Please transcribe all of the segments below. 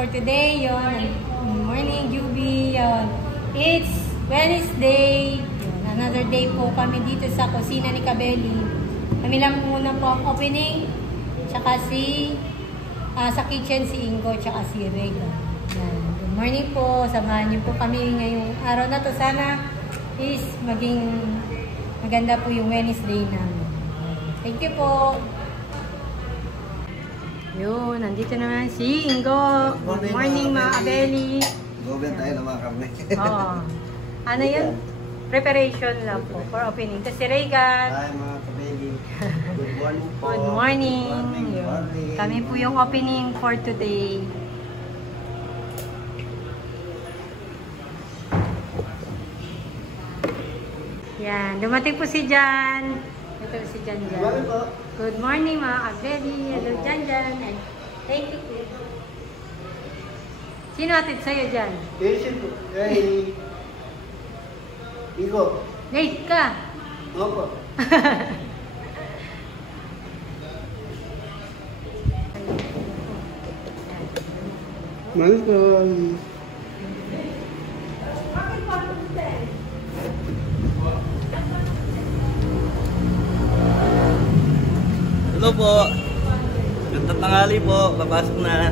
for today, yun. Morning, Juby, yun. It's Wednesday. Yun, another day po kami dito sa kusina ni Kabeli. Kami lang muna po ang opening. Tsaka sa kitchen si Ingo, tsaka si Ray. Good morning po. Samahan niyo po kami ngayong araw na to. Sana is maging maganda po yung Wednesday namin. Thank you po. Yun, nandito naman si Ingo. Good morning mga Kabeli. Goben tayo ng mga karne. Oo. Ano yun? Preparation lang po for opening. Tapos si Regan. Hi mga Kabeli. Good morning po. Good morning. Good morning. Kami po yung opening for today. Yan. Dumating po si Jan. Ito si Jan Jan. Good morning po. Good morning mga Kabeli. Hello Jan Jan. Thank you po. Sino atid sa'yo Jan? Patient po. Hey. Igo. Late ka. Opo. Malis po. Hello po. Gandang tanghali po. Papasok na.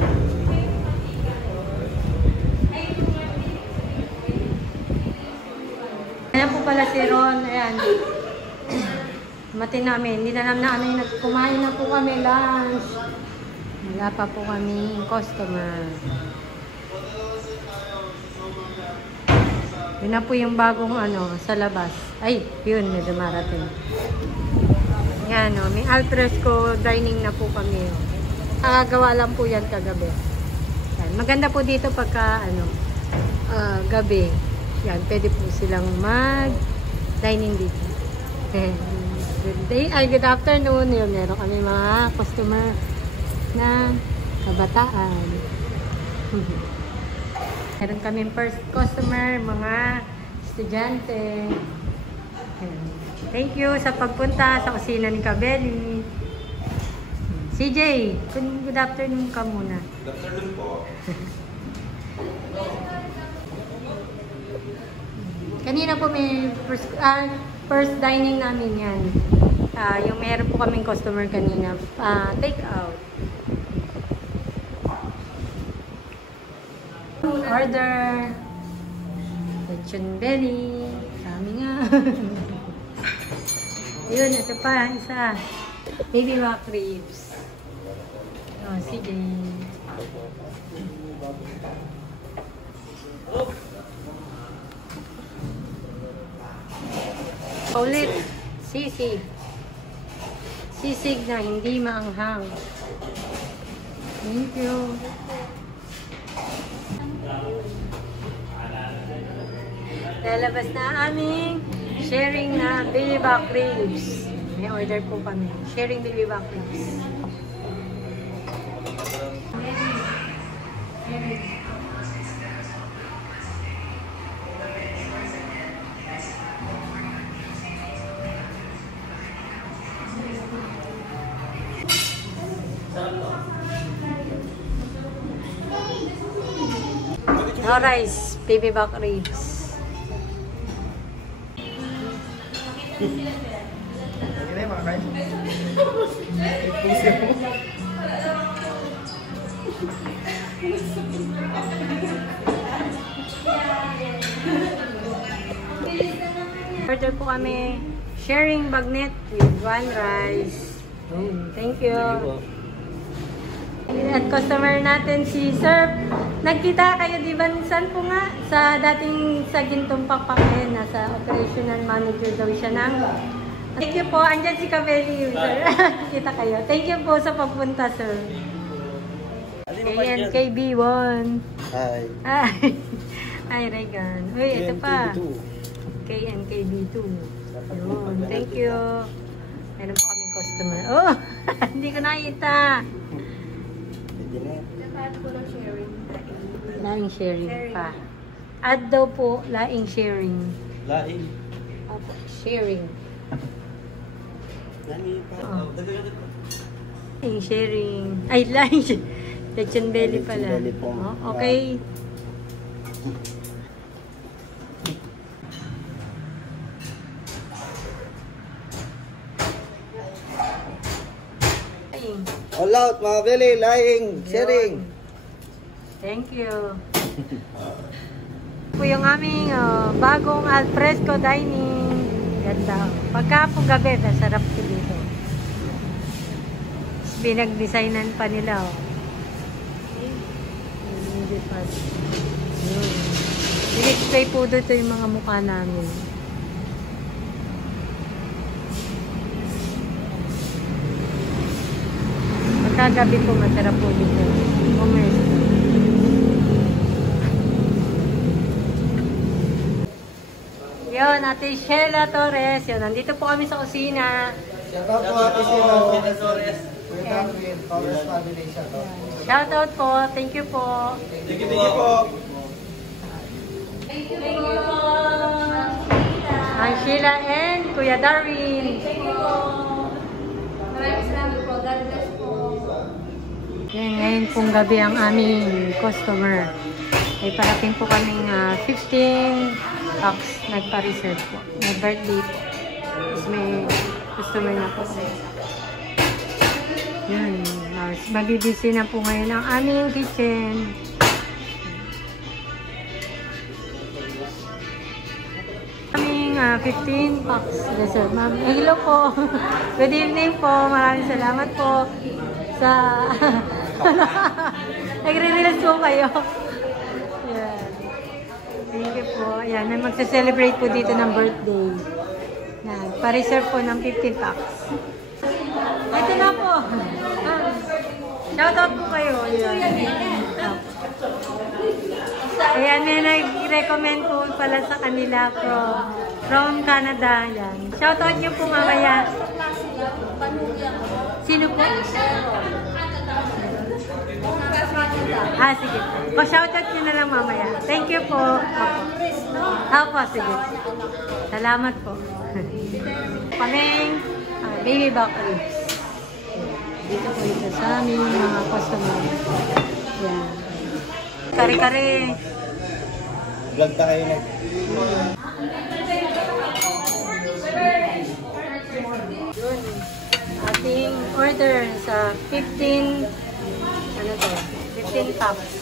Ayan po pala si Ron. Ayan. Mati namin. Hindi na namin kumain na po kami lunch. Wala pa po kami customer. Yun na po yung bagong sa labas. Ay, yun. May dumarating. Yan may alfresco dining na po kami. Gawa lang po yan kagabi. Yan. Maganda po dito pagka gabi. Yan, pwede po silang mag-dining dito. Good day, good afternoon. Yun, meron kami mga customer na kabataan. Meron kami first customer, mga estudyante. Thank you sa pagpunta sa kusina ni Kabeli. CJ, good afternoon ka muna. Good afternoon po. Kanina po may first dining namin yan. Yung meron po kaming customer kanina. Take out. Order. Lechon belly. Kami nga. Ayun, ito pa. Isa. Baby back ribs. Sige. Ulit, sisig. Sisig na hindi maanghang. Thank you. Lalabas na aming sharing na baby back ribs. May order po kami. Sharing baby back ribs. No rice, baby back ribs. Okay na yung mga kain. Order po kami sharing bagnet with one rice. Thank you. At customer natin si Sir. Nagkita kayo di ba? Saan po nga? Sa dating sa Gintong Pakpakin. Nasa operational manager daw siya ng. Thank you po. Andyan si Kabeli, sir. Kita kayo. Thank you po sa pagpunta, sir. KNKB1. Hi. Hi, Regan. Uy, ito pa. KNKB2. Yun. Thank you. Meron po kaming customer. Oh! Hindi ko nakita. Laing sharing pa. Add daw po, laing sharing. Laing. Opo, sharing. Laing sharing. Ay, laing Lechon belly pala. Lechon belly po. Oh, okay. All out, mga beli, lying, sharing. Thank you. Po yung aming bagong alfresco dining. Ganda. Pagka po gabi, masarap po dito. Pinag-designan pa nila. Hindi pa. I-display po dito yung mga mukha namin. Kagabi po masarap po dito. Yun, Ate Sheila Torres. Yun, nandito po kami sa kusina. Shout out po, Ate Sheila Torres. Torres family, shout out. Shout out po. Thank you po. Thank you po. Thank you po. Ang Sheila and Kuya Darwin. Thank you po. Maraming salamat po. God bless po. Yan, ngayon pong gabi ang aming customer. Ay parating po kaming 15 packs nagpa-reserve po. May birthday po. Tapos may customer na po. Yan. Mabibisi na po ngayon ang aming kitchen. Aming 15 packs reserve. Ma'am, hello po. Good evening po. Maraming salamat po sa nagre-release po kayo. Yan. Thank you po. Yan, magse-celebrate po dito ng birthday. Yan, pa-reserve po ng 15 packs. Ito na po. Shoutout po kayo. Ayan, may nag-recommend po pala sa kanila from Canada. Yan. Shoutout nyo po mamaya. Sino po? Sige po. Pa-shoutout nyo na lang mamaya. Thank you po. Opo, sige. Salamat po. Kaming baby back ribs. Dito po ito sa aming mga customer. Yan. Kare-kare. Vlog tayo na. Yun. Ating order sa 15 ano to? 15 packs.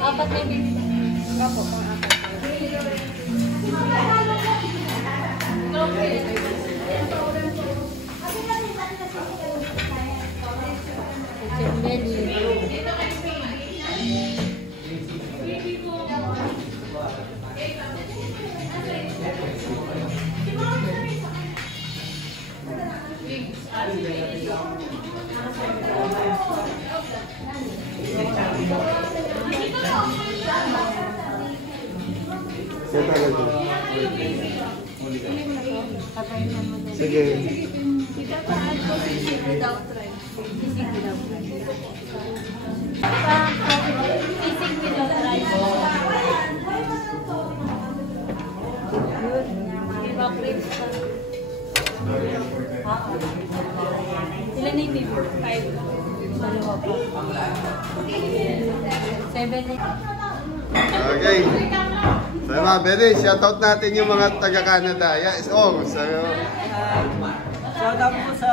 Apat na baby. Apo, Sige. Ilan na yung baby? 5. Dalawa pa. 7. Okay. So mga bede, shoutout natin yung mga taga-Canada. Yes, sa'yo. Shoutout po sa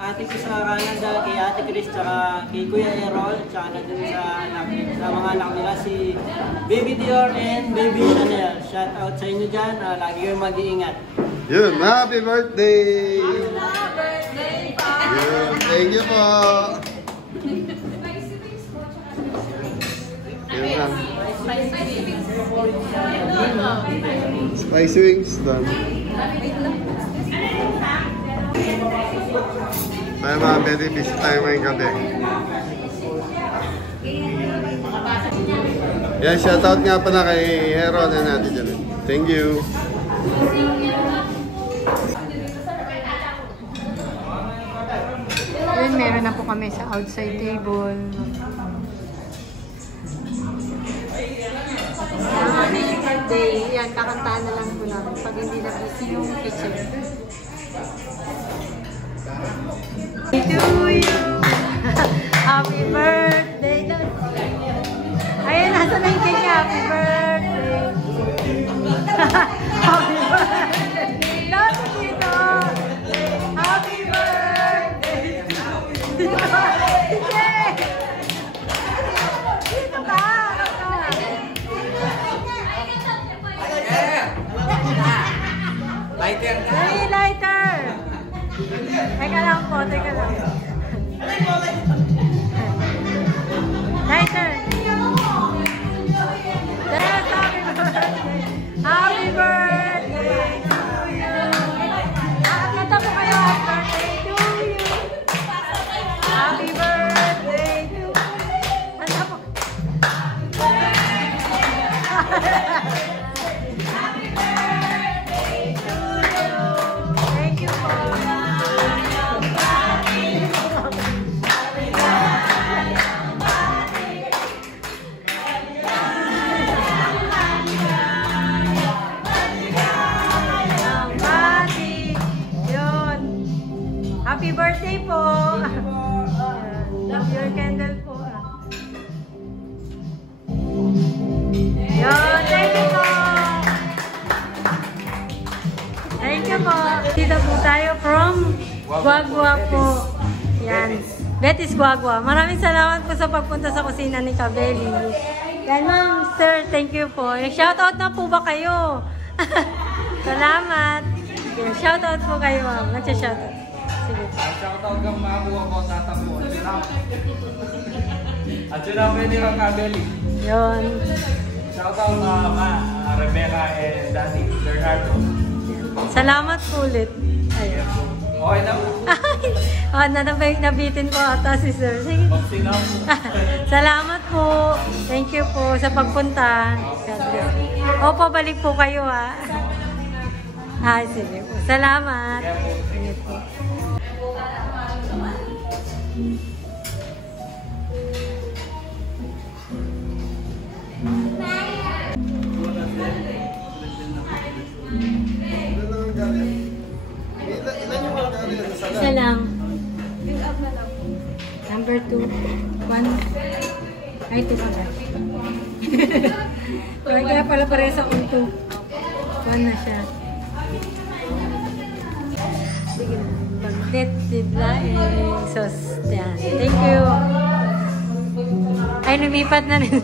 ate ko sa Canada, kay Ate Chris, tsaka kay Kuya Errol, tsaka na dun sa mga anak nila, si Baby Dior and Baby Chanel. Shoutout sa inyo dyan, lagi kayong mag-iingat. Yun, happy birthday! Happy birthday, pa! Yun, thank you po! Yun lang. Spicy wings done. Tayo mga bede, busy tayo ngayong gabi. Yan, shoutout nga pala kay Hero na natin dyan. Thank you. Yun, meron na po kami sa outside table. Happy birthday! yan, kakantahan na lang po namin pag hindi na busy yung kitchen. To you, happy birthday. Ayun, nasa na yung cake niya. Happy birthday. Happy birthday. Nasa dito. Happy birthday. Dito ka. Lighter na. Hey, lighter. Teka lang po, teka lang. Lighter. Yes, happy birthday. Happy birthday to you. Kanta po kayo, happy birthday to you. Happy birthday to you. Kanta po. Happy birthday to you. Thank you po. Happy birthday po! Love your candle po. Yun, thank you po! Thank you po! Dito po tayo from Guagua po. Yan. Betis Guagua. Maraming salamat po sa pagpunta sa kusina ni Kabeli. Yan ma'am, sir, thank you po. Shoutout na po ba kayo? Salamat! Shoutout po kayo ma'am. Nagsha-shoutout. Sige. Shoutout kang makakuha ko tatampo. At yun ang pwede kang Kabeli. Yun. Shoutout Rebecca and Daddy Bernardo. Salamat po ulit. Ayun. Okay na po. Oh, nabitin po ata si sir. Sige. Magsinaw po. Salamat po. Thank you po sa pagpunta. Opo, balik po kayo ha. Ay, sige po. Salamat. Ingat po. Isa lang. Number 2. 1. Ay, 2 pa ba? Kaya pala parehas akong 2. 1 na siya. Sige na. Pag-net, dibla, sos. Yan. Thank you. Ay, lumipat na rin.